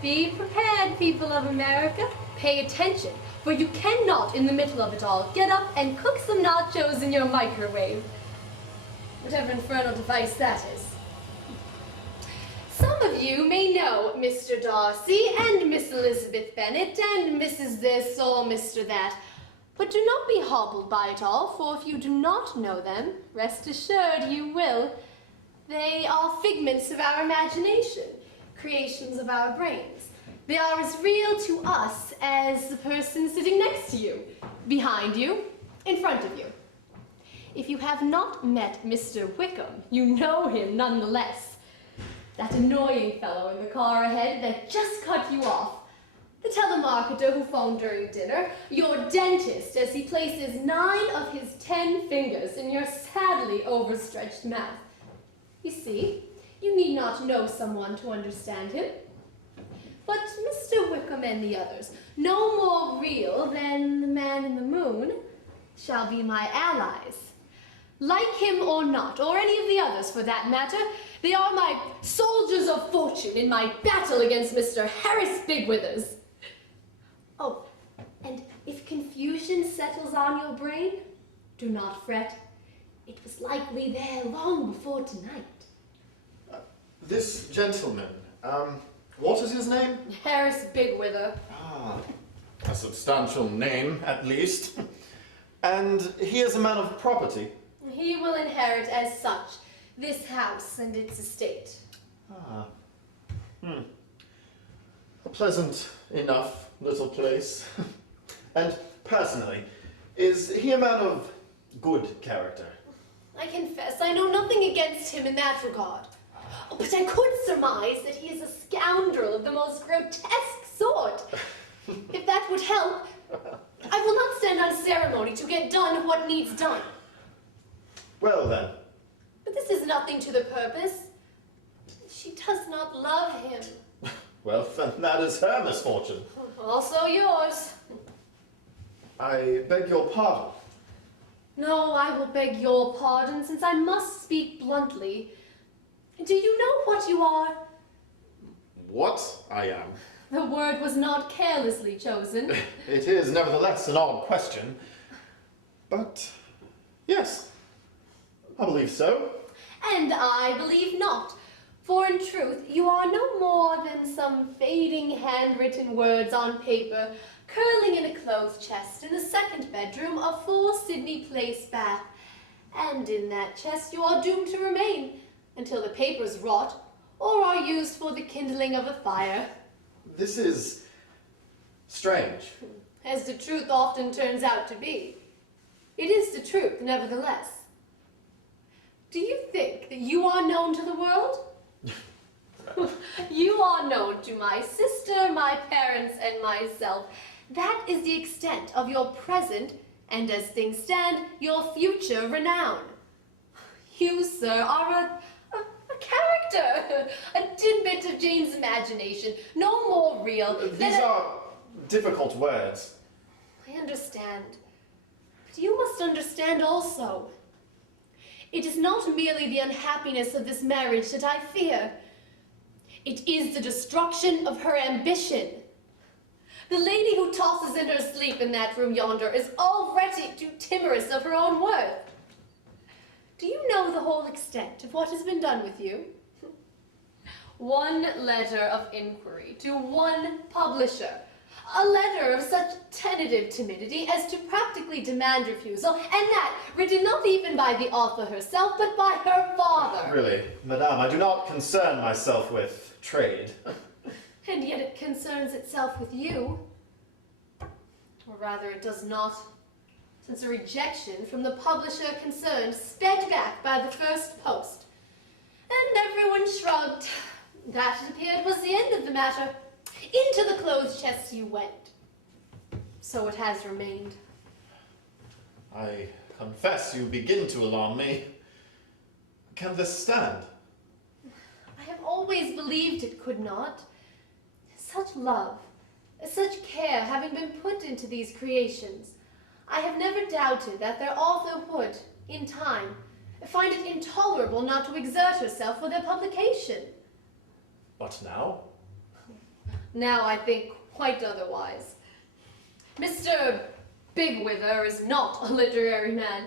Be prepared, people of America. Pay attention, for you cannot, in the middle of it all, get up and cook some nachos in your microwave. Whatever infernal device that is. Some of you may know Mr. Darcy and Miss Elizabeth Bennet and Mrs. This or Mr. That, but do not be hobbled by it all, for if you do not know them, rest assured you will. They are figments of our imagination, creations of our brains. They are as real to us as the person sitting next to you, behind you, in front of you. If you have not met Mr. Wickham, you know him nonetheless. That annoying fellow in the car ahead that just cut you off. The telemarketer who phoned during dinner. Your dentist as he places 9 of his 10 fingers in your sadly overstretched mouth. You see, you need not know someone to understand him. But Mr. Wickham and the others, no more real than the man in the moon, shall be my allies. Like him or not, or any of the others for that matter, they are my soldiers of fortune in my battle against Mr. Harris Bigwithers. Oh, and if confusion settles on your brain, do not fret. It was likely there long before tonight. This gentleman, what is his name? Harris Bigwither. Ah, a substantial name, at least. And he is a man of property. He will inherit as such this house and its estate. Ah, a pleasant enough little place. And personally, is he a man of good character? I confess I know nothing against him in that regard. Oh, but I could surmise that he is a scoundrel of the most grotesque sort. If that would help, I will not stand on ceremony to get done what needs done. Well then. But this is nothing to the purpose. She does not love him. Well, then that is her misfortune. Also yours. I beg your pardon. No, I will beg your pardon, since I must speak bluntly. Do you know what you are? What I am? The word was not carelessly chosen. It is nevertheless an odd question. But, yes, I believe so. And I believe not. For in truth, you are no more than some fading handwritten words on paper, curling in a clothes chest in the second bedroom of 4 Sydney Place, Bath. And in that chest you are doomed to remain, until the papers rot, or are used for the kindling of a fire. This is strange. As the truth often turns out to be. It is the truth, nevertheless. Do you think that you are known to the world? You are known to my sister, my parents, and myself. That is the extent of your present, and as things stand, your future renown. You, sir, are a character, a tidbit of Jane's imagination, no more real These are difficult words. I understand, but you must understand also. It is not merely the unhappiness of this marriage that I fear. It is the destruction of her ambition. The lady who tosses in her sleep in that room yonder is already too timorous of her own worth. Do you know the whole extent of what has been done with you? 1 letter of inquiry to 1 publisher. A letter of such tentative timidity as to practically demand refusal, and that written not even by the author herself, but by her father. Really, madame, I do not concern myself with trade. And yet it concerns itself with you. Or rather, it does not, since a rejection from the publisher concerned sped back by the first post. And everyone shrugged. That, it appeared, was the end of the matter. Into the clothes chest you went. So it has remained. I confess you begin to alarm me. Can this stand? I have always believed it could not. Such love, such care having been put into these creations, I have never doubted that their author would, in time, find it intolerable not to exert herself for their publication. But now? Now I think quite otherwise. Mr. Bigwither is not a literary man,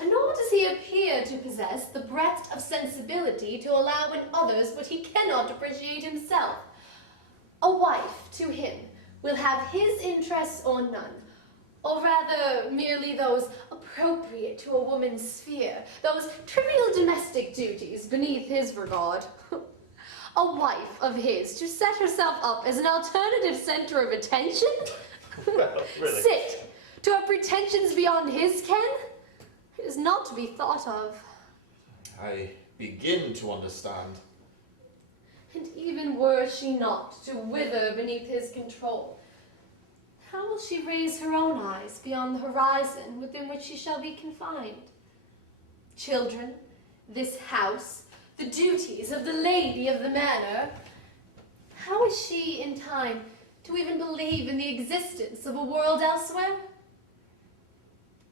and nor does he appear to possess the breadth of sensibility to allow in others what he cannot appreciate himself. A wife, to him, will have his interests or none, or rather merely those appropriate to a woman's sphere, those trivial domestic duties beneath his regard. A wife of his to set herself up as an alternative center of attention? Well, really. Sit, to have pretensions beyond his ken? It is not to be thought of. I begin to understand. And even were she not to wither beneath his control, how will she raise her own eyes beyond the horizon within which she shall be confined? Children, this house, the duties of the lady of the manor, how is she in time to even believe in the existence of a world elsewhere?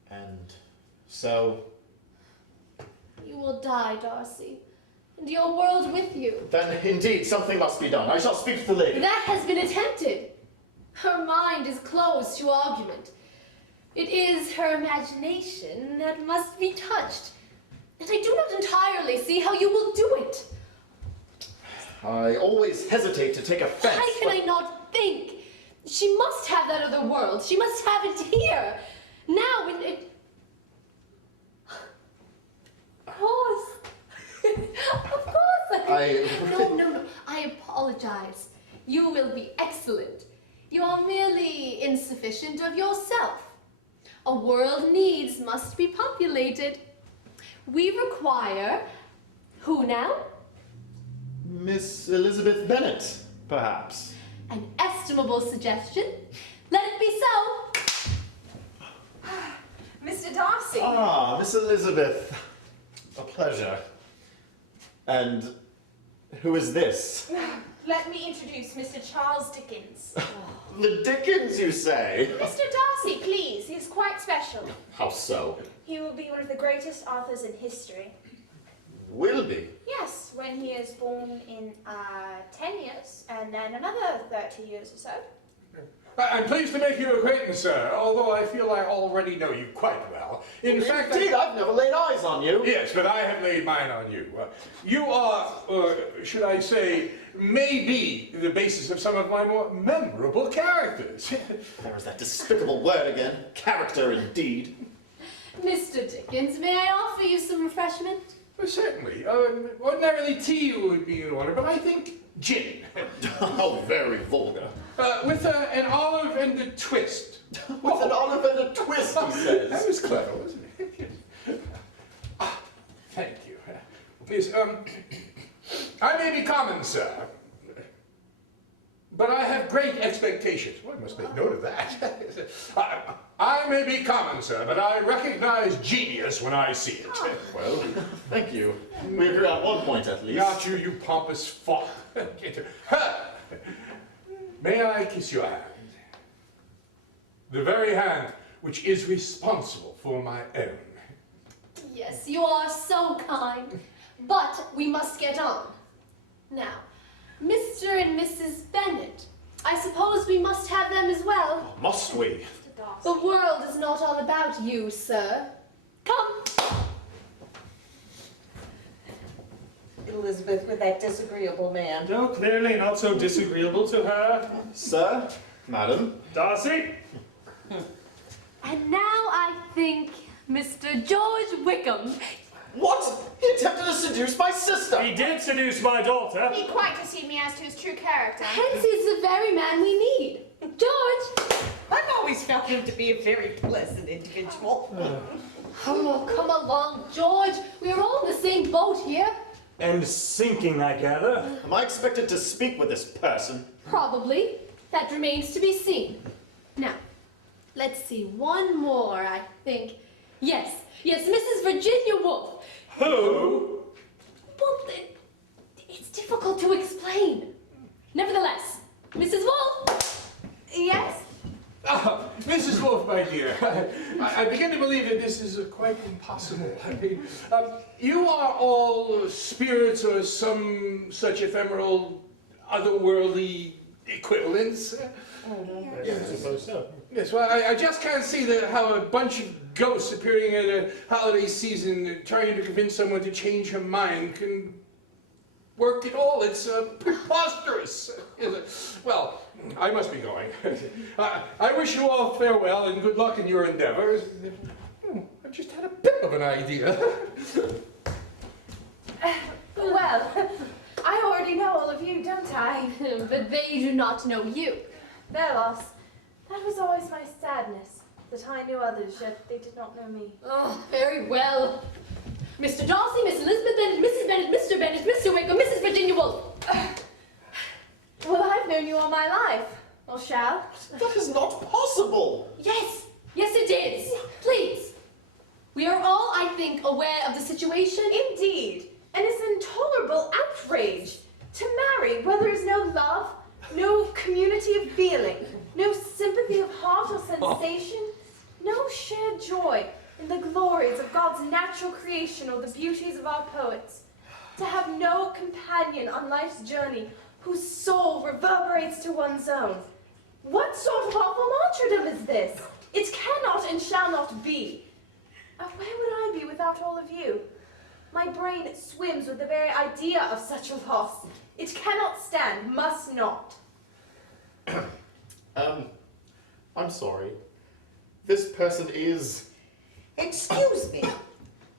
And so... You will die, Darcy, and your world with you. Then indeed something must be done. I shall speak to the lady. That has been attempted. Her mind is closed to argument. It is her imagination that must be touched, and I do not entirely see how you will do it. I always hesitate to take offense. Why can I not think? She must have that other world. She must have it here. Now, in it... Of course. Of course. No. I apologize. You will be excellent. You are merely insufficient of yourself. A world needs must be populated. We require... Who now? Miss Elizabeth Bennet, perhaps. An estimable suggestion. Let it be so. Mr. Darcy. Ah, Miss Elizabeth. A pleasure. And who is this? Let me introduce Mr. Charles Dickens. The Dickens, you say? Mr. Darcy, please. He is quite special. How so? He will be one of the greatest authors in history. Will be. Yes, when he is born in 10 years, and then another 30 years or so. I'm pleased to make your acquaintance, sir, although I feel I already know you quite well. In fact, Indeed, I've never laid eyes on you. Yes, but I have laid mine on you. You are, should I say, maybe the basis of some of my more memorable characters. There is that despicable word again. Character, indeed. Mr. Dickens, may I offer you some refreshment? Well, certainly. Ordinarily tea would be in order, but I think gin. How very vulgar. With an olive and a twist. With an olive and a twist, he says. That was clever, wasn't it? Thank you. Please, I may be common, sir, but I have great expectations. Well, I must make note of that. I may be common, sir, but I recognize genius when I see it. Well, thank you. We agree on one point, at least. Not you, you pompous fop. May I kiss your hand? The very hand which is responsible for my own. Yes, you are so kind. But we must get on. Now, Mr. and Mrs. Bennet. I suppose we must have them as well. Must we? Mr. Darcy. The world is not all about you, sir. Come. Elizabeth with that disagreeable man. No, clearly not so disagreeable to her. Sir? Madam? Darcy? And now I think Mr. George Wickham. What? He attempted to seduce my sister! He did seduce my daughter. He quite deceived me as to his true character. Hence is the very man we need. George! I've always felt him to be a very pleasant individual. Oh, come along, George. We are all in the same boat here. And sinking, I gather. Am I expected to speak with this person? Probably. That remains to be seen. Now, let's see. One more, I think. Yes, Mrs. Virginia Woolf. Who? Well, it's difficult to explain. Nevertheless, Mrs. Woolf. Yes? Mrs. Wolfe, my dear, I begin to believe that this is quite impossible. I mean, you are all spirits or some such ephemeral, otherworldly equivalents. I suppose so. Yes, well, I just can't see how a bunch of ghosts appearing at a holiday season trying to convince someone to change her mind can work at all. It's preposterous. Well, I must be going. I wish you all farewell and good luck in your endeavors. I just had a bit of an idea. Well, I already know all of you, don't I? But they do not know you. Their loss. That was always my sadness, that I knew others, yet they did not know me. Oh, very well. Mr. Darcy, Miss Elizabeth Bennet, Mrs. Bennet, Mr. Bennet, Mr. Wickham, Mrs. Virginia Woolf. Well, I've known you all my life. Or shall? That is not possible! Yes, yes it is. Please. We are all, I think, aware of the situation. Indeed. And it's an intolerable outrage to marry where there is no love, no community of feeling, no sympathy of heart or sensation, no shared joy in the glories of God's natural creation or the beauties of our poets. To have no companion on life's journey whose soul reverberates to one's own. What sort of awful martyrdom is this? It cannot and shall not be. Where would I be without all of you? My brain swims with the very idea of such a loss. It cannot stand, must not. I'm sorry. This person is... Excuse me.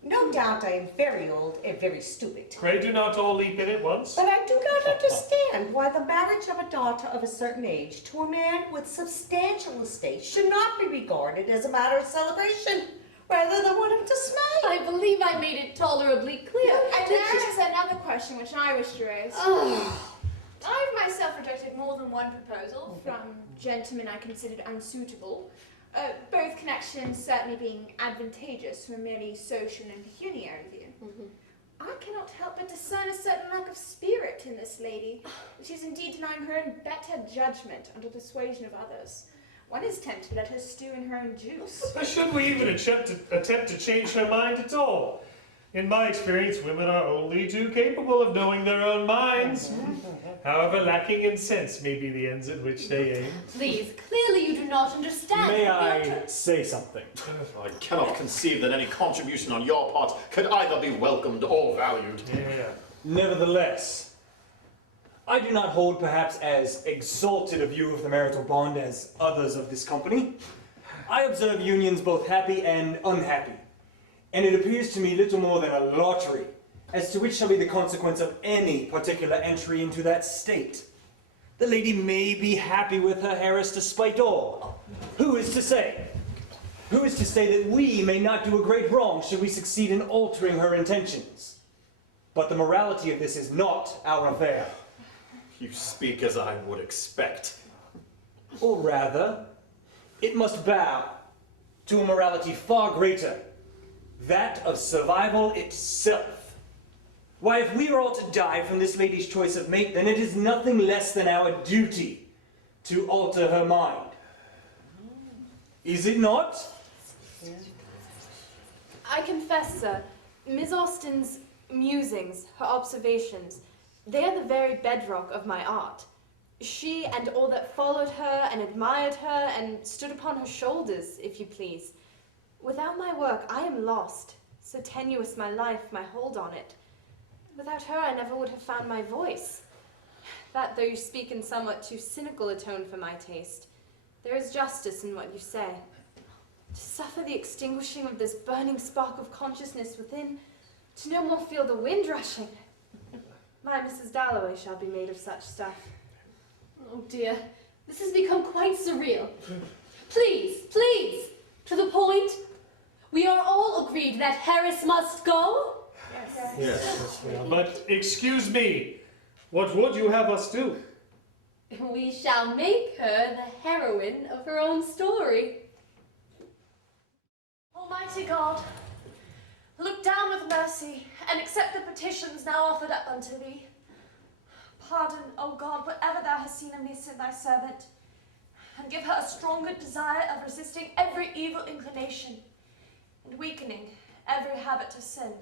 No doubt I am very old and very stupid. Pray do not all leap in at once. But I do not understand why the marriage of a daughter of a certain age to a man with substantial estate should not be regarded as a matter of celebration, rather than one of dismay. I believe I made it tolerably clear. And there is another question which I wish to raise. I've myself rejected more than one proposal from gentlemen I considered unsuitable, both connections certainly being advantageous from a merely social and pecuniary view. I cannot help but discern a certain lack of spirit in this lady, which is indeed denying her own better judgment under persuasion of others. One is tempted to let her stew in her own juice. Should we even attempt to change her mind at all? In my experience, women are only too capable of knowing their own minds. However lacking in sense may be the ends at which they aim. Please, clearly you do not understand. May I say something? I cannot conceive that any contribution on your part could either be welcomed or valued. Yeah. Nevertheless, I do not hold perhaps as exalted a view of the marital bond as others of this company. I observe unions both happy and unhappy, and it appears to me little more than a lottery as to which shall be the consequence of any particular entry into that state. The lady may be happy with her heiress despite all. Who is to say? Who is to say that we may not do a great wrong should we succeed in altering her intentions? But the morality of this is not our affair. You speak as I would expect. Or rather, it must bow to a morality far greater, that of survival itself. Why, if we are all to die from this lady's choice of mate, then it is nothing less than our duty to alter her mind. Is it not? I confess, sir, Miss Austen's musings, her observations, they are the very bedrock of my art. She and all that followed her and admired her and stood upon her shoulders, if you please. Without my work, I am lost, so tenuous my life, my hold on it. Without her, I never would have found my voice. That, though you speak in somewhat too cynical a tone for my taste, there is justice in what you say. To suffer the extinguishing of this burning spark of consciousness within, to no more feel the wind rushing. My Mrs. Dalloway shall be made of such stuff. Oh dear, this has become quite surreal. Please, please, to the point. We are all agreed that Harris must go? Yes. But excuse me, what would you have us do? We shall make her the heroine of her own story. Almighty God, look down with mercy and accept the petitions now offered up unto thee. Pardon, O God, whatever thou hast seen amiss in thy servant, and give her a stronger desire of resisting every evil inclination and weakening every habit of sin.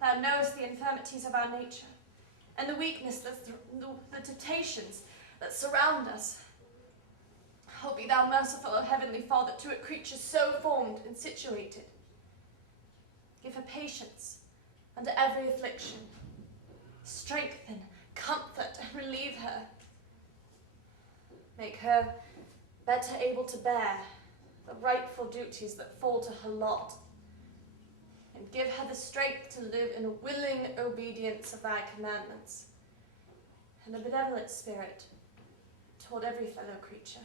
Thou knowest the infirmities of our nature, and the weakness, the temptations that surround us. Oh, be thou merciful, O Heavenly Father, to a creature so formed and situated. Give her patience under every affliction. Strengthen, comfort, and relieve her. Make her better able to bear the rightful duties that fall to her lot. And give her the strength to live in a willing obedience of thy commandments, and a benevolent spirit toward every fellow creature.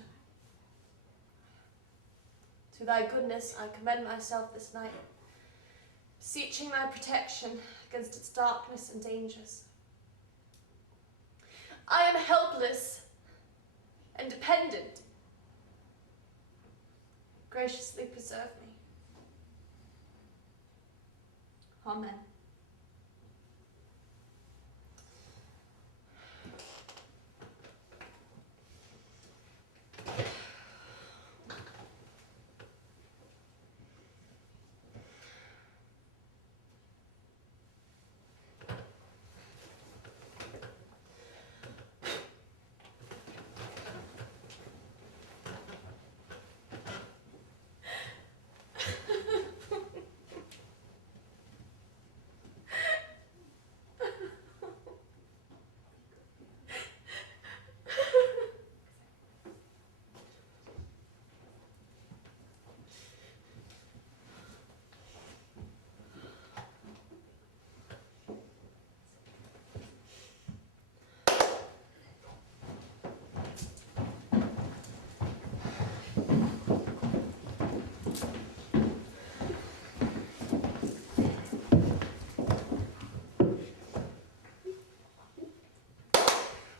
To thy goodness I commend myself this night, beseeching thy protection against its darkness and dangers. I am helpless and dependent. Graciously preserve me. Amen.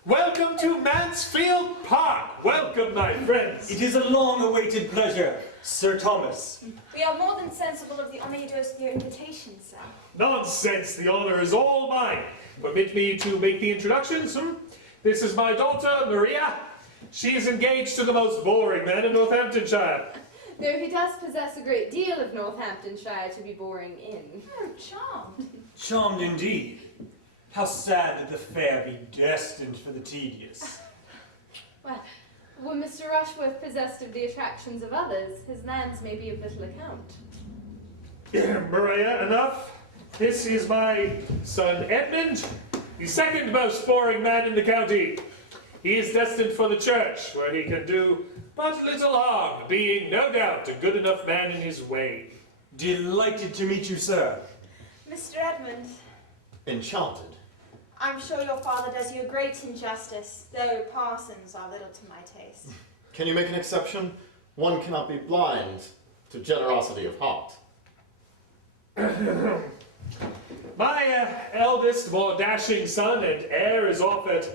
Welcome to Mansfield Park. Welcome, my friends. It is a long-awaited pleasure, Sir Thomas. We are more than sensible of the honour you do us with your invitation, sir. Nonsense, the honor is all mine. Permit me to make the introductions. This is my daughter, Maria. She is engaged to the most boring man in Northamptonshire. Though he does possess a great deal of Northamptonshire to be boring in. Oh, charmed. Charmed indeed. How sad that the fair be destined for the tedious. Well, were Mr. Rushworth possessed of the attractions of others, his lands may be of little account. Maria, enough. This is my son Edmund, the second most boring man in the county. He is destined for the church, where he can do but little harm, being no doubt a good enough man in his way. Delighted to meet you, sir. Mr. Edmund, Enchanted. I'm sure your father does you a great injustice, though parsons are little to my taste. Can you make an exception? One cannot be blind to generosity of heart. My eldest, more dashing son and heir is off at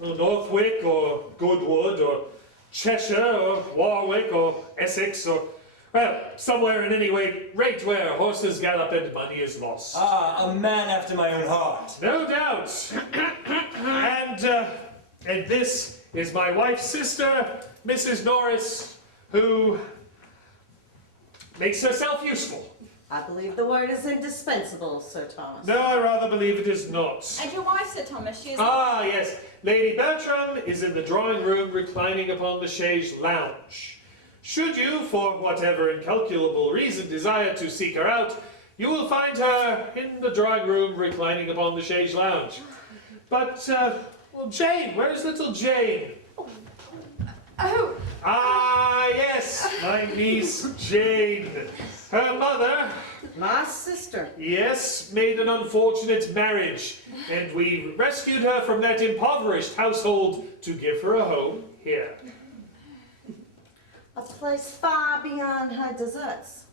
Northwick or Goodwood or Cheshire or Warwick or Essex or, well, somewhere in any rate where horses gallop and money is lost. Ah, a man after my own heart. No doubt. And this is my wife's sister, Mrs. Norris, who makes herself useful. I believe the word is indispensable, Sir Thomas. No, I rather believe it is not. And your wife, Sir Thomas, she is... Ah, yes. Lady Bertram is in the drawing room reclining upon the chaise lounge. Should you, for whatever incalculable reason, desire to seek her out, you will find her in the drawing room reclining upon the chaise lounge. But, well, Jane, where's little Jane? Oh, Ah, yes, my niece Jane. Her mother, My sister. yes, made an unfortunate marriage, and we rescued her from that impoverished household to give her a home here. A place far beyond her deserts.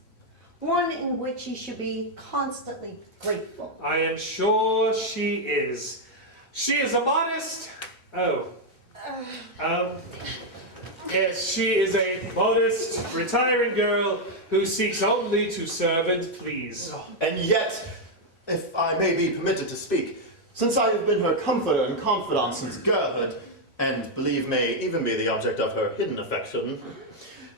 One in which she should be constantly grateful. I am sure she is. She is a modest... Yes, she is a modest, retiring girl who seeks only to serve and please. And yet, if I may be permitted to speak, since I have been her comforter and confidant since girlhood, and believe may even be the object of her hidden affection,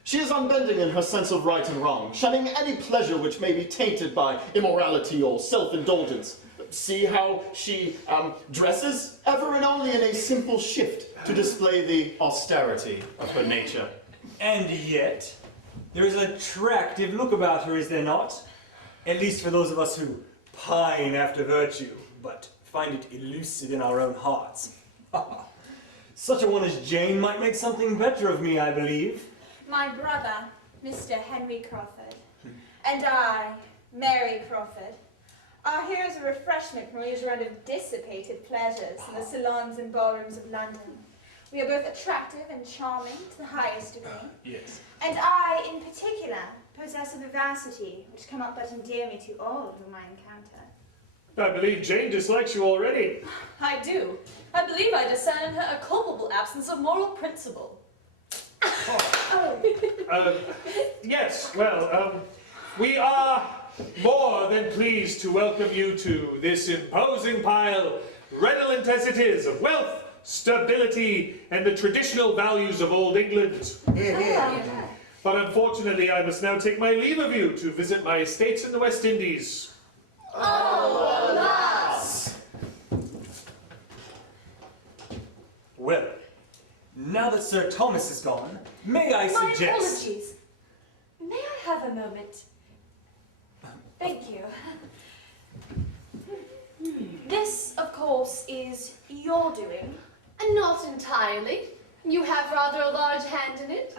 she is unbending in her sense of right and wrong, shunning any pleasure which may be tainted by immorality or self-indulgence. see how she dresses, ever and only in a simple shift to display the austerity of her nature. And yet, there is an attractive look about her, is there not? At least for those of us who pine after virtue, but find it elusive in our own hearts. Such a one as Jane might make something better of me, I believe. My brother, Mr. Henry Crawford, and I, Mary Crawford, are here as a refreshment from a round of dissipated pleasures in the salons and ballrooms of London. We are both attractive and charming to the highest degree. Yes. And I, in particular, possess a vivacity which cannot but endear me to all whom I encounter. I believe Jane dislikes you already. I do. I believe I discern in her a culpable absence of moral principle. Yes, well, we are more than pleased to welcome you to this imposing pile, redolent as it is, of wealth, stability, and the traditional values of old England. But unfortunately, I must now take my leave of you to visit my estates in the West Indies. Oh, alas! Well, now that Sir Thomas is gone, may I My suggest... apologies. May I have a moment? Thank you. This, of course, is your doing. And not entirely. You have rather a large hand in it.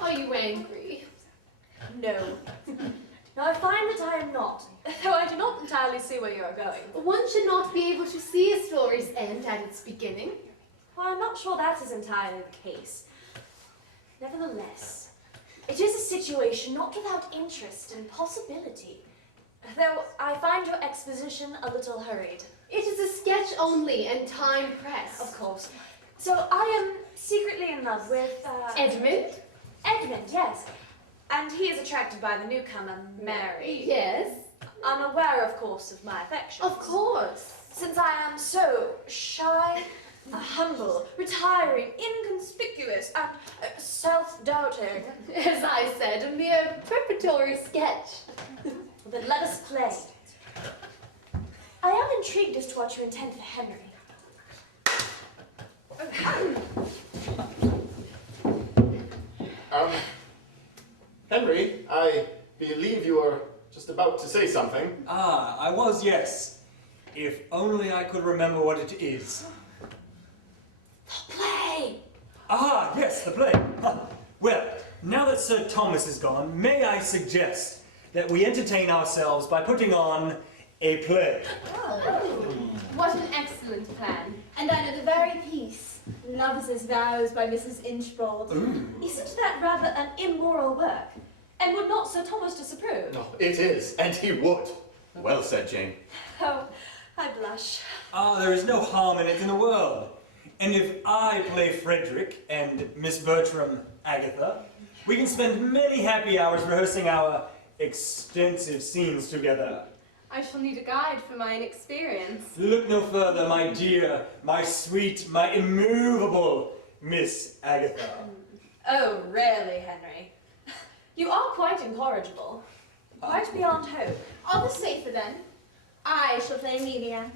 Are you angry? No. Now, I find that I am not, though I do not entirely see where you are going. One should not be able to see a story's end at its beginning. Well, I'm not sure that is entirely the case. Nevertheless, it is a situation not without interest and possibility, though I find your exposition a little hurried. It is a sketch only and time pressed. Of course. So I am secretly in love with, Edmund? Edmund, yes. And he is attracted by the newcomer, Mary. Yes. Unaware, of course, of my affection. Of course. Since I am so shy, humble, retiring, inconspicuous, and self-doubting. As I said, a mere preparatory sketch. Then let us play. I am intrigued as to what you intend for Henry. Henry, I believe you are just about to say something. Ah, I was, yes. If only I could remember what it is. The play! Ah, yes, the play. Well, now that Sir Thomas is gone, may I suggest that we entertain ourselves by putting on a play. What an excellent plan. And under the very piece, Lovers' Vows by Mrs. Inchbald. Isn't that rather an immoral work? And would not Sir Thomas disapprove? No, it is, and he would. Well said, Jane. Oh, I blush. Ah, there is no harm in it in the world. And if I play Frederick and Miss Bertram Agatha, we can spend many happy hours rehearsing our extensive scenes together. I shall need a guide for my inexperience. Look no further, my dear, my sweet, my immovable Miss Agatha. Oh, really, Henry? You are quite incorrigible. Quite beyond hope. All the safer then. I shall play Amelia.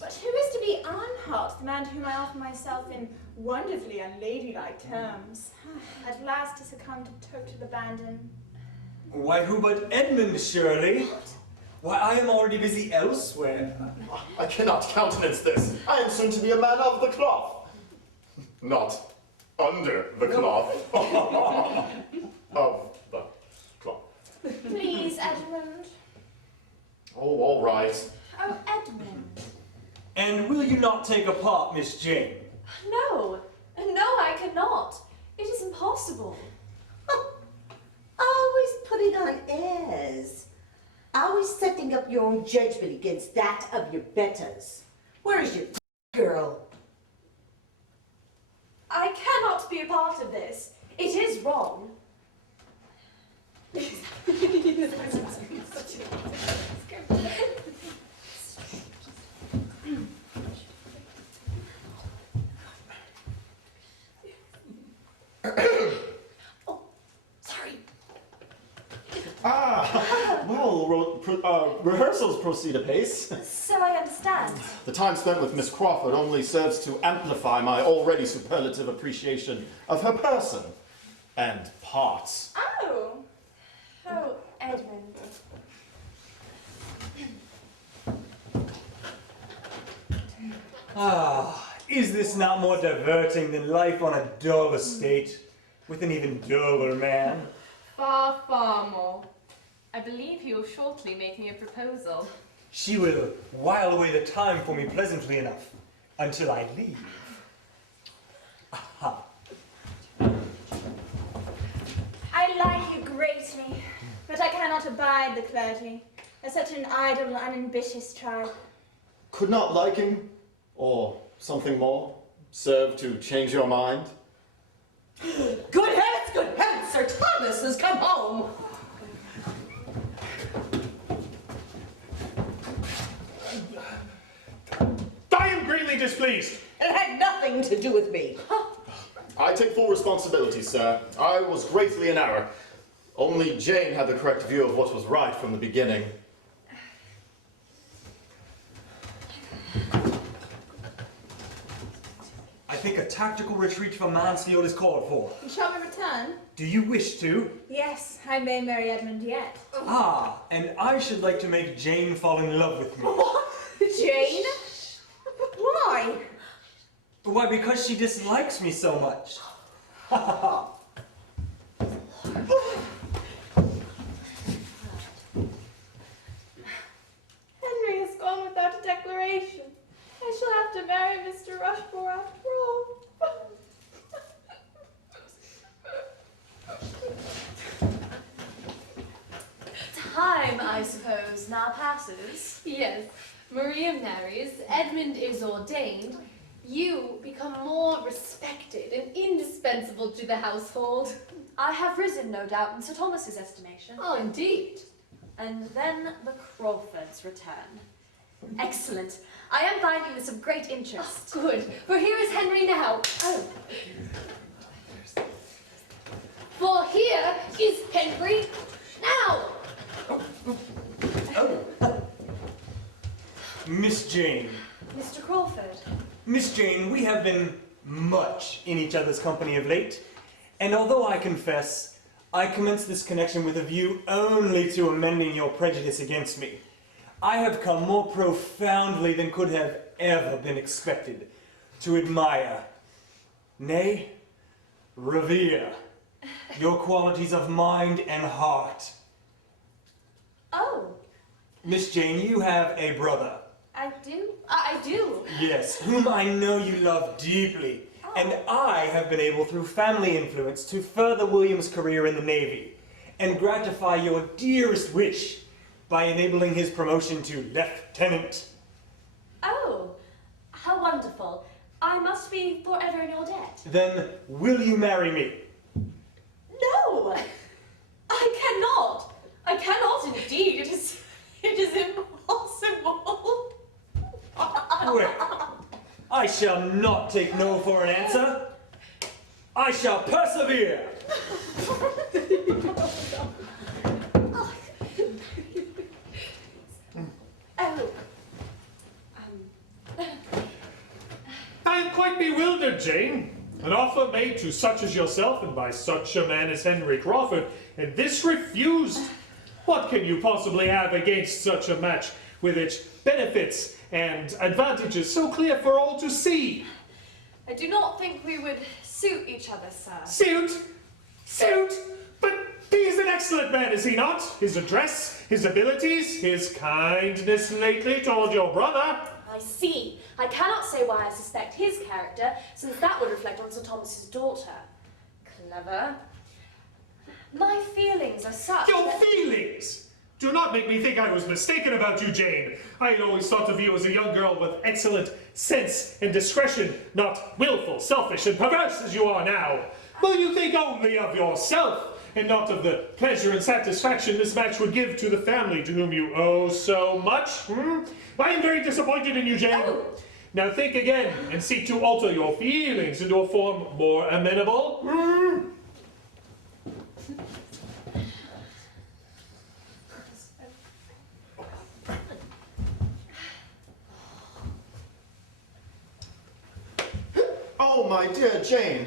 But who is to be Arnhart, the man to whom I offer myself in wonderfully unladylike terms? At last to succumb to total abandon. Why, who but Edmund, surely? Why, I am already busy elsewhere. I cannot countenance this. I am soon to be a man of the cloth. Not under the cloth. Of the cloth. Please, Edmund. Oh, all right. Oh, Edmund. And will you not take a part, Miss Jane? No, no, I cannot. It is impossible. Always putting on airs. Always setting up your own judgment against that of your betters. Where is your girl? I cannot be a part of this. It is wrong. Well, rehearsals proceed apace. So I understand. The time spent with Miss Crawford only serves to amplify my already superlative appreciation of her person and parts. Oh. Oh, Edmund. Ah, is this not more diverting than life on a dull estate with an even duller man? Far, far more. I believe he will shortly make me a proposal. She will while away the time for me pleasantly enough until I leave. Aha. I like you greatly, but I cannot abide the clergy. They're such an idle and unambitious tribe. Could not liking, or something more, serve to change your mind? Good heavens, Sir Thomas has come home. I am greatly displeased. It had nothing to do with me. I take full responsibility, sir. I was greatly in error. Only Jane had the correct view of what was right from the beginning. I think a tactical retreat from Mansfield is called for. Shall we return? Do you wish to? Yes, I may marry Edmund yet. Ah, and I should like to make Jane fall in love with me. Jane? Why? Why, because she dislikes me so much. Ha ha ha. Henry has gone without a declaration. I shall have to marry Mr. Rushmore after all. Time, I suppose, now passes. Yes, Maria marries, Edmund is ordained. You become more respected and indispensable to the household. I have risen, no doubt, in Sir Thomas's estimation. Oh, indeed. And then the Crawfords return. Excellent. I am finding this of great interest. Good, for here is Henry now. Oh. For here is Henry now. Miss Jane. Mr. Crawford. Miss Jane, we have been much in each other's company of late, and although I confess, I commenced this connection with a view only to amending your prejudice against me. I have come more profoundly than could have ever been expected to admire, nay, revere, your qualities of mind and heart. Oh, Miss Jane, you have a brother. I do? I do. Yes, whom I know you love deeply. And I have been able, through family influence, to further William's career in the Navy and gratify your dearest wish by enabling his promotion to lieutenant. Oh, how wonderful. I must be forever in your debt. Then, will you marry me? No! I cannot. I cannot indeed. It is impossible. Well, I shall not take no for an answer. I shall persevere. I am quite bewildered, Jane. An offer made to such as yourself and by such a man as Henry Crawford, and this refused. What can you possibly have against such a match with its benefits and advantages so clear for all to see? I do not think we would suit each other, sir. Suit? Suit? But he is an excellent man, is he not? His address, his abilities, his kindness lately toward your brother. I see. I cannot say why I suspect his character, since that would reflect on Sir Thomas's daughter. Clever. My feelings are such Your that... feelings? Do not make me think I was mistaken about you, Jane. I had always thought of you as a young girl with excellent sense and discretion, not willful, selfish, and perverse as you are now. Will you think only of yourself, and not of the pleasure and satisfaction this match would give to the family to whom you owe so much? I am very disappointed in you, Jane. Oh. Now think again, and seek to alter your feelings into a form more amenable. Oh, my dear Jane.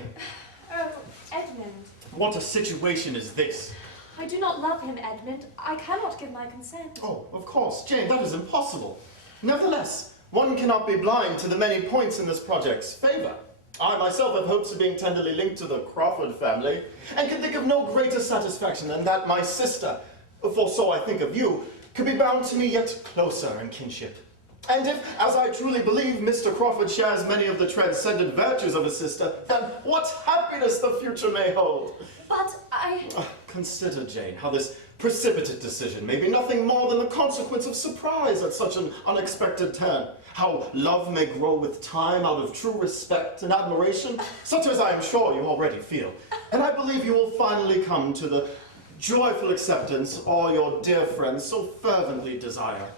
Oh, Edmund. What a situation is this? I do not love him, Edmund. I cannot give my consent. Oh, of course, Jane, that is impossible. Nevertheless, one cannot be blind to the many points in this project's favor. I myself have hopes of being tenderly linked to the Crawford family, and can think of no greater satisfaction than that my sister, for so I think of you, could be bound to me yet closer in kinship. And if, as I truly believe, Mr. Crawford shares many of the transcendent virtues of his sister, then what happiness the future may hold. But I... Consider, Jane, how this precipitate decision may be nothing more than the consequence of surprise at such an unexpected turn. How love may grow with time out of true respect and admiration, such as I am sure you already feel. And I believe you will finally come to the joyful acceptance all your dear friends so fervently desire.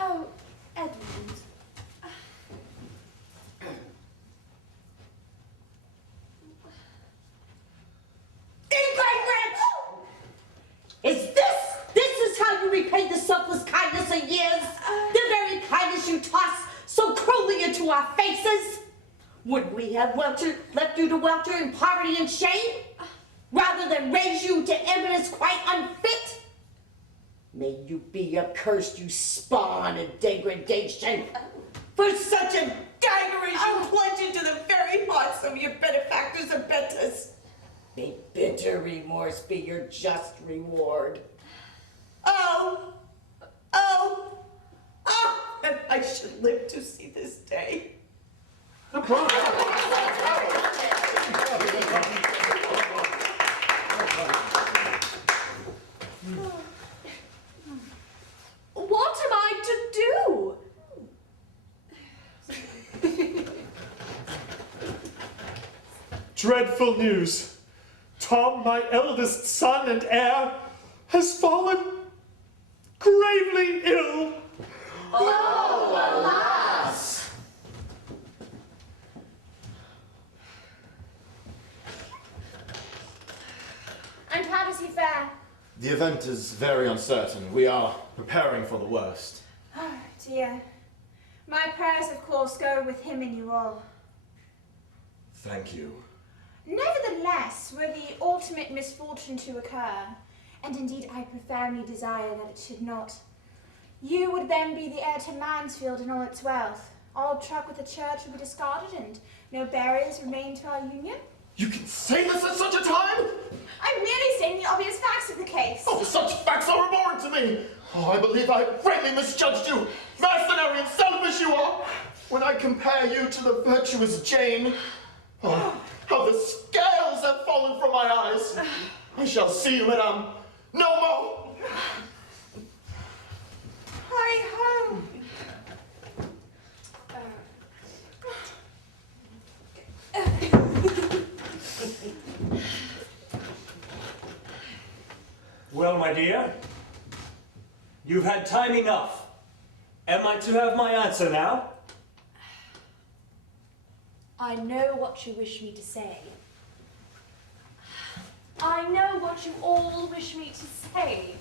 Oh, Edmund. This is how you repay the selfless kindness of years? The very kindness you toss so cruelly into our faces? Would we have left you to welter in poverty and shame, rather than raise you to eminence quite unfit? May you be accursed, you spawn of degradation, for such a dagger as you plunge into the very hearts of your benefactors and betters. May bitter remorse be your just reward. Oh, that I should live to see this day. No problem. What am I to do? Dreadful news. Tom, my eldest son and heir, has fallen gravely ill. Oh, alas! And how does he fare? The event is very uncertain. We are preparing for the worst. Oh, dear. My prayers, of course, go with him and you all. Thank you. Nevertheless, were the ultimate misfortune to occur, and indeed I profoundly desire that it should not, you would then be the heir to Mansfield and all its wealth. All truck with the church would be discarded, and no barriers remain to our union. You can say this at such a time? I'm merely stating the obvious facts of the case. Oh, such facts are abhorrent to me. Oh, I believe I have greatly misjudged you. Mercenary and selfish you are. When I compare you to the virtuous Jane, oh, how the scales have fallen from my eyes. I shall see you, madame, no more. Hi-ho. Well, my dear, you've had time enough. Am I to have my answer now? I know what you wish me to say. I know what you all wish me to say.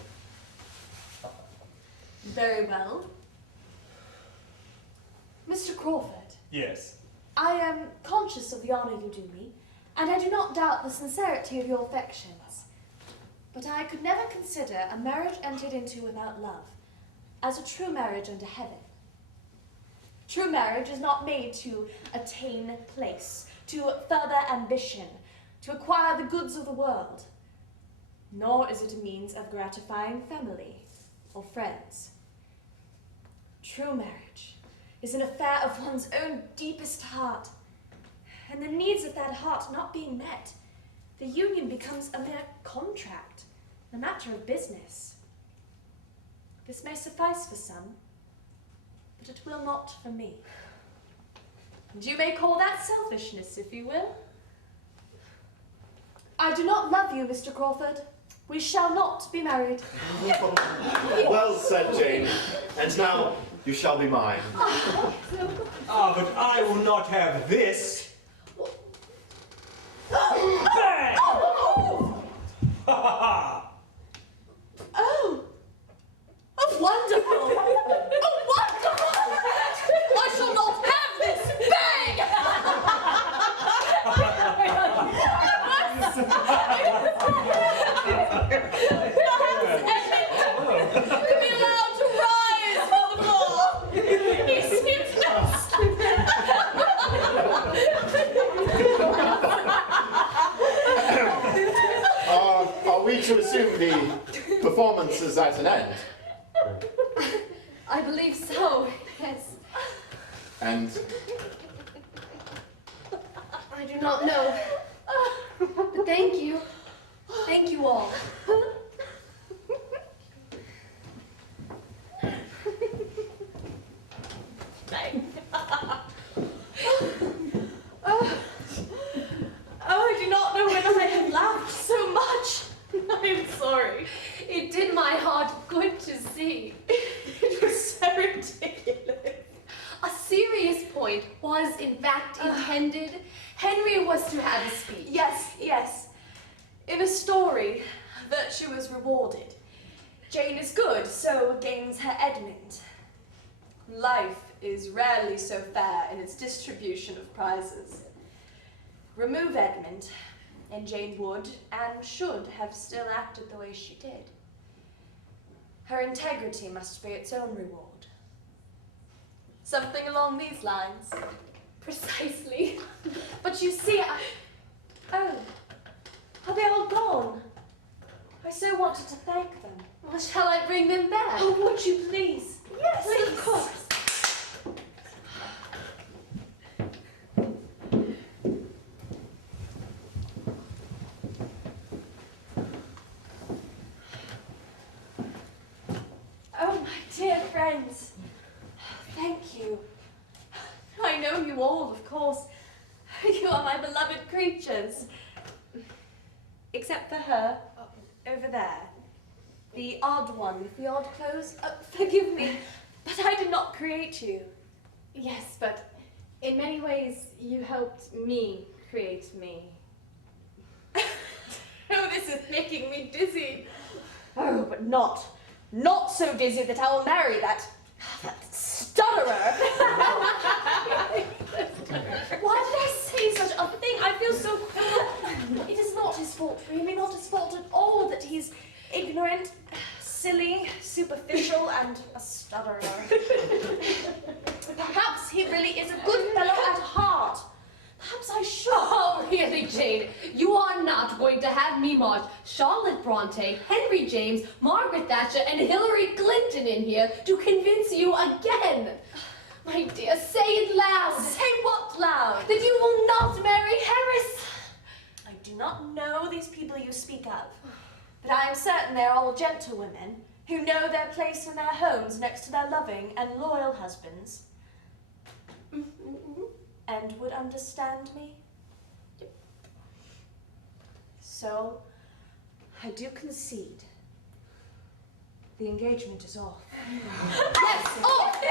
Very well. Mr. Crawford, Yes. I am conscious of the honor you do me, and I do not doubt the sincerity of your affections. But I could never consider a marriage entered into without love as a true marriage unto heaven. True marriage is not made to attain place, to further ambition, to acquire the goods of the world, nor is it a means of gratifying family or friends. True marriage is an affair of one's own deepest heart, and the needs of that heart not being met, the union becomes a mere contract, a matter of business. This may suffice for some, but it will not for me. And you may call that selfishness, if you will. I do not love you, Mr. Crawford. We shall not be married. Well said, Jane. And now you shall be mine. Ah, but I will not have this. Bang! Ha ha ha! Oh! Oh, wonderful! Oh, wonderful! I shall not have performance is at an end. I believe so, yes. And I do not know. But thank you. Thank you all. I do not know when I have laughed so much. I am sorry. It did my heart good to see. It was so ridiculous. A serious point was in fact intended. Henry was to have a speech. Yes. In a story, virtue is rewarded. Jane is good, so gains her Edmund. Life is rarely so fair in its distribution of prizes. Remove Edmund, and Jane would and should have still acted the way she did. Her integrity must be its own reward. Something along these lines. Precisely. But you see, Oh, are they all gone? I so wanted to thank them. well, shall I bring them back? Oh, would you please? yes, Please. of course. Oh, my dear friends, thank you. I know you all, of course. You are my beloved creatures. Except for her, over there. The odd one with the odd clothes. Forgive me, but I did not create you. Yes, but in many ways you helped me create me. Oh, this is making me dizzy. Oh, but not so dizzy that I will marry that stutterer. Why did I say such a thing? I feel so cruel. It is not his fault, really, not his fault at all that he's ignorant, silly, superficial, and a stutterer. Perhaps he really is a good fellow at heart. Perhaps I should. Oh, really, Jane? You are not going to have me march Charlotte Bronte, Henry James, Margaret Thatcher, and Hillary Clinton in here to convince you again. My dear, say it loud. Say what loud? That you will not marry Harris. I do not know these people you speak of, but I am certain they are all gentlewomen who know their place in their homes next to their loving and loyal husbands. And would understand me. So, I do concede. The engagement is off. Yes, off!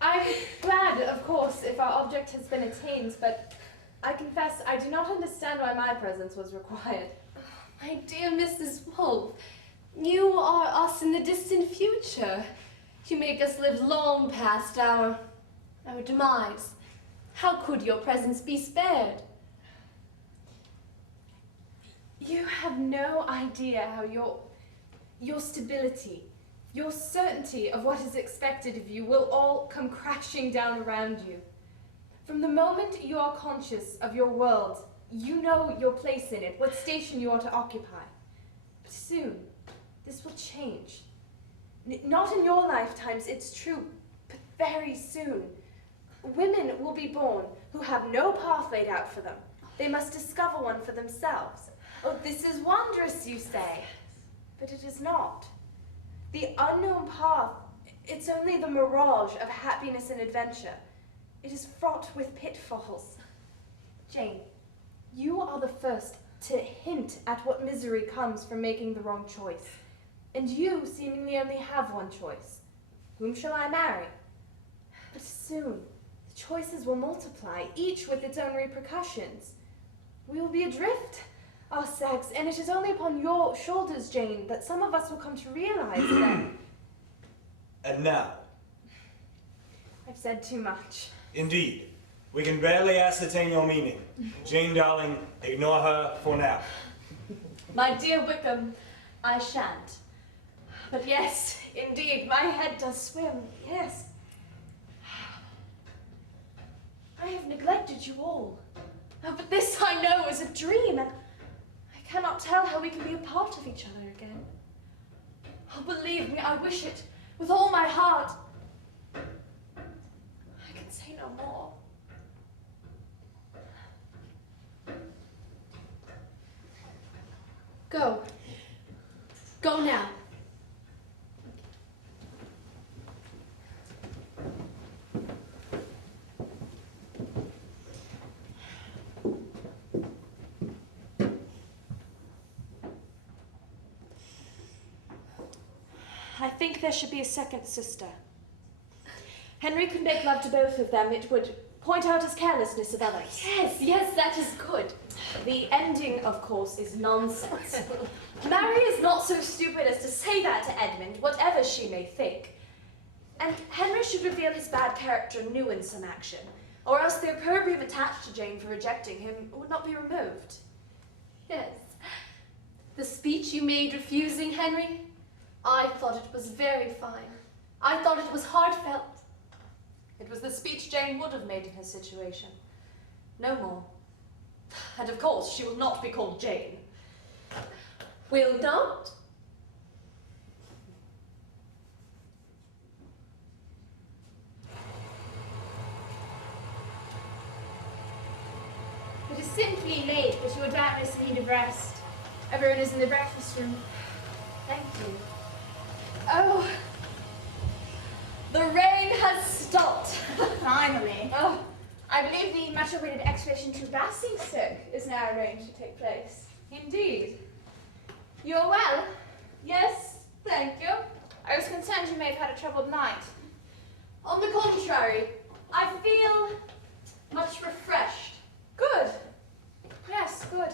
I'm glad, of course, if our object has been attained, but I confess I do not understand why my presence was required. My dear Mrs. Wolfe, you are us in the distant future. You make us live long past our demise. How could your presence be spared? You have no idea how your stability, your certainty of what is expected of you will all come crashing down around you. From the moment you are conscious of your world, you know your place in it, what station you are to occupy. But soon, this will change. Not in your lifetimes, it's true, but very soon. Women will be born who have no path laid out for them. They must discover one for themselves. Oh, this is wondrous, you say. But it is not. The unknown path, it's only the mirage of happiness and adventure. It is fraught with pitfalls. Jane, you are the first to hint at what misery comes from making the wrong choice. And you seemingly only have one choice. Whom shall I marry? But soon, the choices will multiply, each with its own repercussions. We will be adrift, our sex, and it is only upon your shoulders, Jane, that some of us will come to realize that. And now, I've said too much. indeed, we can barely ascertain your meaning. Jane, darling, ignore her for now. My dear Wickham, I shan't. But yes, indeed, my head does swim, yes. I have neglected you all. Oh, but this I know is a dream, and I cannot tell how we can be a part of each other again. Oh, believe me, I wish it with all my heart. I can say no more. Go. Go now. I think there should be a second sister. Henry could make love to both of them. It would point out his carelessness of others. Yes, yes, that is good. The ending, of course, is nonsense. Mary is not so stupid as to say that to Edmund, whatever she may think. And Henry should reveal his bad character anew in some action, or else the opprobrium attached to Jane for rejecting him would not be removed. Yes. The speech you made refusing Henry, I thought it was very fine. I thought it was heartfelt. It was the speech Jane would have made in his situation. No more. And of course, she will not be called Jane. Will not? It is simply late, but you are doubtless in need of rest. Everyone is in the breakfast room. Thank you. Oh, The rain has stopped. Finally. Oh, I believe the much-awaited expedition to Basingstoke is now arranged to take place. indeed. You're well? Yes, thank you. I was concerned you may have had a troubled night. On the contrary, I feel much refreshed. Good. Yes, good.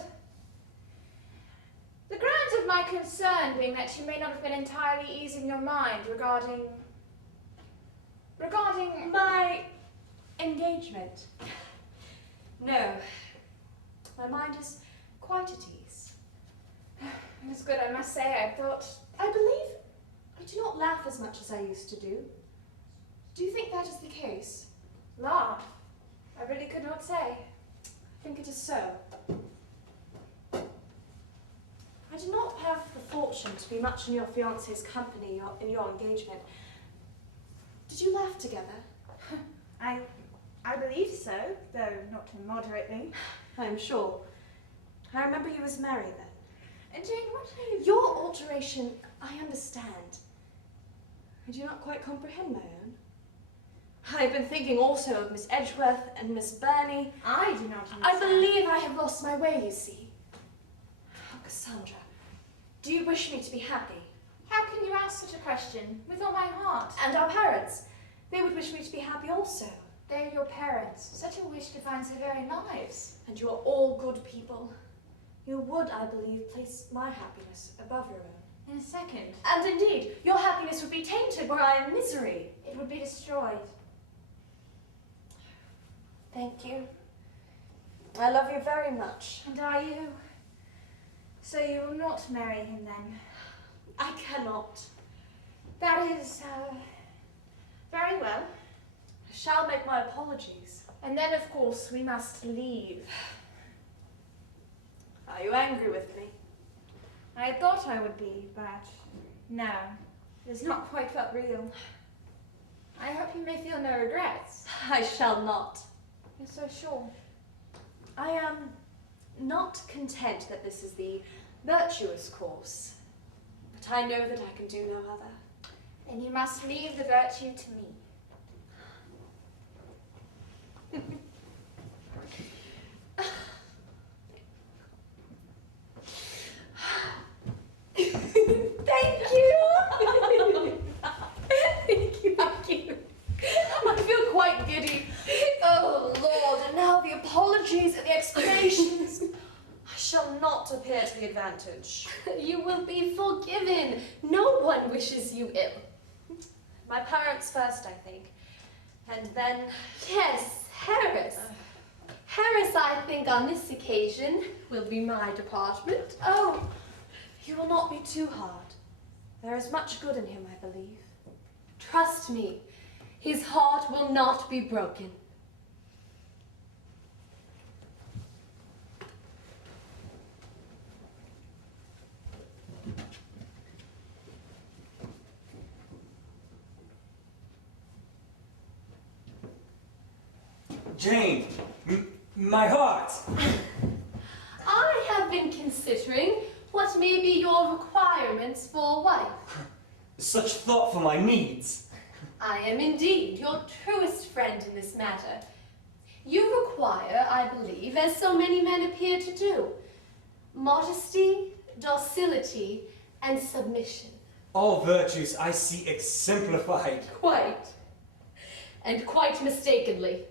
The grounds of my concern being that you may not have been entirely easy in your mind regarding My engagement. No, my mind is quite at ease. It was good, I must say. I believe I do not laugh as much as I used to do. Do you think that is the case? Laugh. I really could not say. I think it is so. I did not have the fortune to be much in your fiancé's company in your engagement. Did you laugh together? I believe so, though not immoderately. I am sure. I remember you was merry then. And Jane, what are you... Your alteration, I understand. I do not quite comprehend my own. I have been thinking also of Miss Edgeworth and Miss Burney. I do not understand. I believe I have lost my way, you see. Oh, Cassandra, do you wish me to be happy? How can you ask such a question? With all my heart. And our parents, they would wish me to be happy also. They're your parents. Such a wish defines their very lives. And you are all good people. You would, I believe, place my happiness above your own. In a second, And indeed, your happiness would be tainted were I in misery. it would be destroyed. Thank you. I love you very much. And are you? So you will not marry him then? I cannot. That is, very well. I shall make my apologies. And then, of course, we must leave. Are you angry with me? I had thought I would be, but no, it has not quite felt real. I hope you may feel no regrets. I shall not. You're so sure. I am not content that this is the virtuous course, but I know that I can do no other. Then you must leave the virtue to me. Thank you! Thank you, thank you. I feel quite giddy. Oh, Lord, and now the apologies and the explanations. I shall not appear to the advantage. You will be forgiven. No one wishes you ill. My parents first, I think. And then... Yes, Harris. Harris, I think, on this occasion, will be my department. Oh, you will not be too hard. There is much good in him, I believe. Trust me, his heart will not be broken. Jane, my heart. I have been considering what may be your requirements for a wife. Such thought for my needs. I am indeed your truest friend in this matter. You require, I believe, as so many men appear to do, modesty, docility, and submission. All virtues I see exemplified. Quite. And quite mistakenly.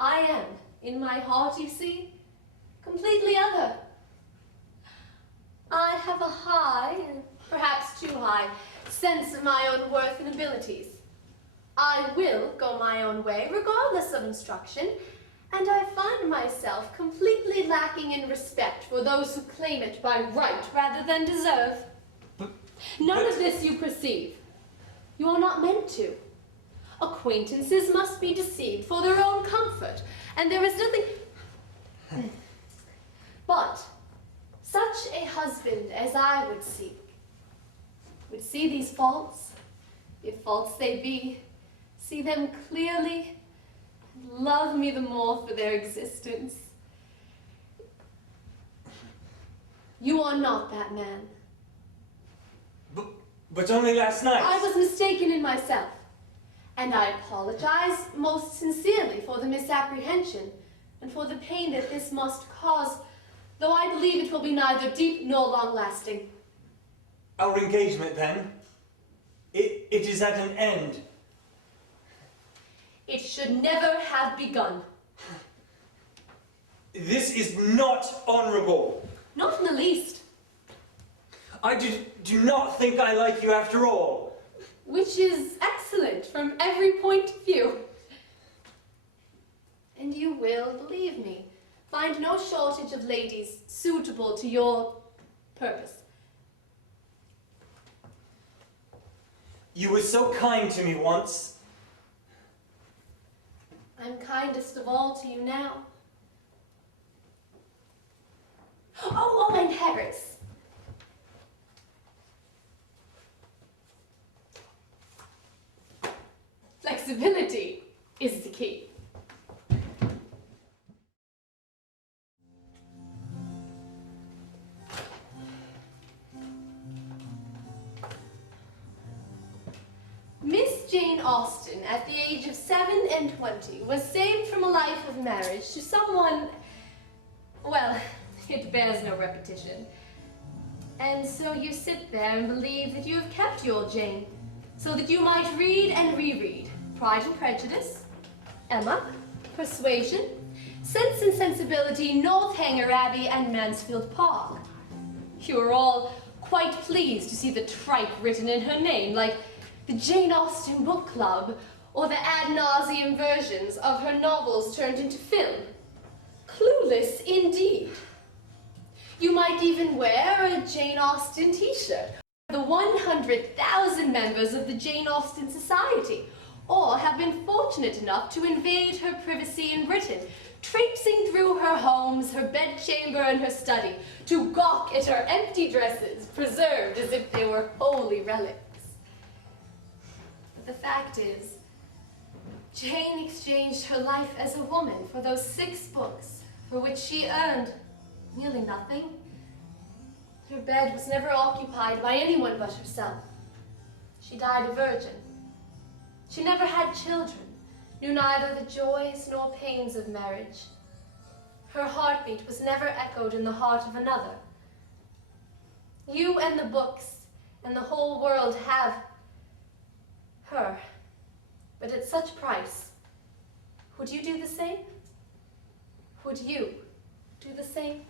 I am, in my heart, you see, completely other. I have a high, and perhaps too high, sense of my own worth and abilities. I will go my own way, regardless of instruction, and I find myself completely lacking in respect for those who claim it by right rather than deserve. None of this you perceive. You are not meant to. Acquaintances must be deceived for their own comfort, and there is nothing... But such a husband as I would see these faults, if faults they be, see them clearly, and love me the more for their existence. You are not that man. But only last night. I was mistaken in myself, and I apologize most sincerely for the misapprehension and for the pain that this must cause, though I believe it will be neither deep nor long-lasting. Our engagement, then, it is at an end. It should never have begun. This is not honorable. Not in the least. I do not think I like you after all. Which is excellent from every point of view. And you will, believe me, find no shortage of ladies suitable to your purpose. You were so kind to me once. I'm kindest of all to you now. Oh, and Harris. Flexibility is the key. Miss Jane Austen, at the age of 27, was saved from a life of marriage to someone, well, it bears no repetition. And so you sit there and believe that you have kept your Jane, so that you might read and reread Pride and Prejudice, Emma, Persuasion, Sense and Sensibility, Northanger Abbey, and Mansfield Park. You are all quite pleased to see the tripe written in her name, like the Jane Austen Book Club, or the ad nauseum versions of her novels turned into film. Clueless indeed. You might even wear a Jane Austen t-shirt, the 100,000 members of the Jane Austen Society, or have been fortunate enough to invade her privacy in Britain, traipsing through her homes, her bedchamber, and her study, to gawk at her empty dresses, preserved as if they were holy relics. But the fact is, Jane exchanged her life as a woman for those 6 books, for which she earned nearly nothing. Her bed was never occupied by anyone but herself. She died a virgin. She never had children, knew neither the joys nor pains of marriage. Her heartbeat was never echoed in the heart of another. You and the books and the whole world have her, but at such price. Would you do the same? Would you do the same?